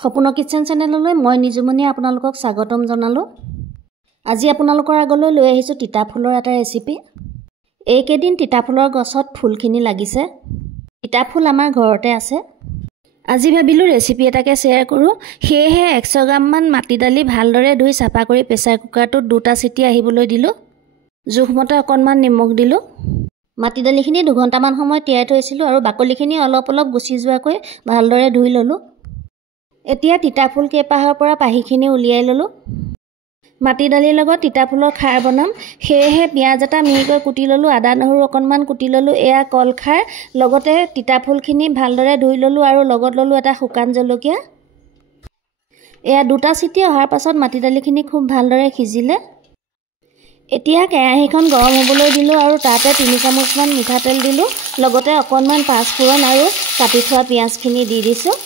সপোনৰ কিচেন চেনেললৈ মই নিজুমনি আপোনালোকক স্বাগতম জনালোঁ। আজি আপোনালোকৰ আগলৈ লৈ আহিছোঁ তিতা ফুলৰ এটা ৰেচিপি। এইকেইদিন তিতা ফুলৰ গছত ফুলখিনি লাগিছে। তিতা ফুল আমাৰ ঘৰতে আছে। আজি ভাবিলোঁ ৰেচিপি এটাকে শ্বেয়াৰ কৰোঁ। সেয়েহে 100 গ্ৰামমান মাটি দালি ভালদৰে ধুই চাফা কৰি প্ৰেছাৰ কুকাৰটোত 2টা চিটি আহিবলৈ দিলোঁ। জোখমতে অকণমান নিমখ দিলোঁ। মাটি দালিখিনি 2 ঘণ্টামান সময় তিয়াই থৈছিলোঁ আৰু বাকলিখিনি অলপ অলপ গুচি যোৱাকৈ ভালদৰে ধুই ল'লোঁ। এতিয়া তিতা ফুল কেইপাহৰ পৰা পাহিখিনি উলিয়াই ল'লোঁ। মাটি দালিৰ লগত তিতা ফুলৰ খাৰ বনাম, সেয়েহে পিঁয়াজ এটা মিহিকৈ কুটি ল'লোঁ, আদা নহৰু অকণমান কুটি ল'লোঁ। এয়া কল খাৰ, লগতে তিতা ফুলখিনি ভালদৰে ধুই ল'লোঁ আৰু লগত ল'লোঁ এটা শুকান জলকীয়া। এয়া 2টা চিটি অহাৰ পাছত মাটি দালিখিনি খুব ভালদৰে সিজিলে। এতিয়া কেৰাহীখন গৰম হ'বলৈ দিলোঁ আৰু তাতে 3 চামুচমান মিঠাতেল দিলোঁ, লগতে অকণমান পাঁচফোৰণ আৰু কাটি থোৱা পিঁয়াজখিনি দি দিছোঁ।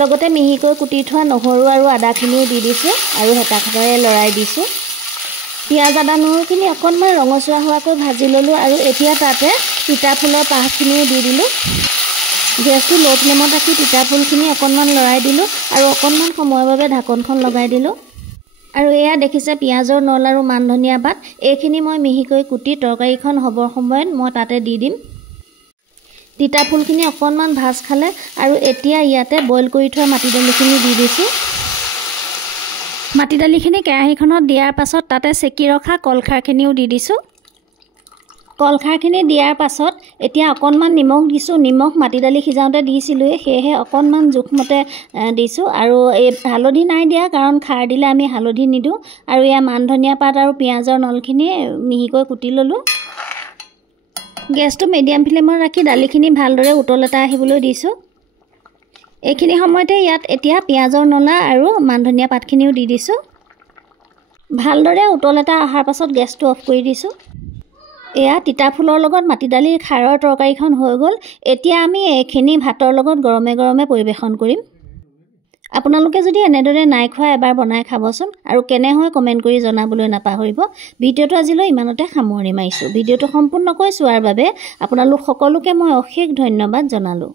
লগতে মিহিকৈ কুটি থোৱা নহৰু আৰু আদাখিনিও দি দিছোঁ আৰু হেতাখনেৰে লৰাই দিছোঁ। পিঁয়াজ আদা নহৰুখিনি অকণমান ৰঙচুৱা হোৱাকৈ ভাজি ল'লোঁ আৰু এতিয়া তাতে তিতা ফুলৰ পাহখিনিও দি দিলোঁ। গেছটো ল' ফ্লেমত ৰাখি তিতা ফুলখিনি অকণমান লৰাই দিলোঁ আৰু অকণমান সময়ৰ বাবে ঢাকনখন লগাই দিলোঁ। আৰু এয়া দেখিছে পিঁয়াজৰ নল আৰু মান ধনিয়া পাত, এইখিনি মই মিহিকৈ কুটি তৰকাৰীখন হ'বৰ সময়ত মই তাতে দি দিম। তিতা ফুলখিনি অকণমান ভাজ খালে আৰু এতিয়া ইয়াতে বইল কৰি থোৱা মাটি দালিখিনি দি দিছোঁ। মাটি দালিখিনি কেৰাহীখনত দিয়াৰ পাছত তাতে চেকি ৰখা কলখাৰখিনিও দি দিছোঁ। কলখাৰখিনি দিয়াৰ পাছত এতিয়া অকণমান নিমখ দিছোঁ। নিমখ মাটি দালি সিজাওঁতে দিছিলোঁৱেই, সেয়েহে অকণমান জোখমতে দিছোঁ। আৰু এই হালধি নাই দিয়া, কাৰণ খাৰ দিলে আমি হালধি নিদিওঁ। আৰু এয়া মান ধনিয়া পাত আৰু পিঁয়াজৰ নলখিনি মিহিকৈ কুটি ল'লোঁ। গেছটো মিডিয়াম ফ্লেমত ৰাখি দালিখিনি ভালদৰে উতল এটা আহিবলৈ দিছোঁ। এইখিনি সময়তে ইয়াত এতিয়া পিঁয়াজৰ নলা আৰু মান ধনিয়া পাতখিনিও দি দিছোঁ। ভালদৰে উতল এটা অহাৰ পাছত গেছটো অফ কৰি দিছোঁ। এয়া তিতা ফুলৰ লগত মাটি দালিৰ খাৰৰ তৰকাৰীখন হৈ গ'ল। এতিয়া আমি এইখিনি ভাতৰ লগত গৰমে গৰমে পৰিৱেশন কৰিম। আপোনালোকে যদি এনেদৰে নাই খোৱা এবাৰ বনাই খাবচোন আৰু কেনে হয় কমেণ্ট কৰি জনাবলৈ নাপাহৰিব। ভিডিঅ'টো আজিলৈ ইমানতে সামৰণি মাৰিছোঁ। ভিডিঅ'টো সম্পূৰ্ণকৈ চোৱাৰ বাবে আপোনালোক সকলোকে মই অশেষ ধন্যবাদ জনালোঁ।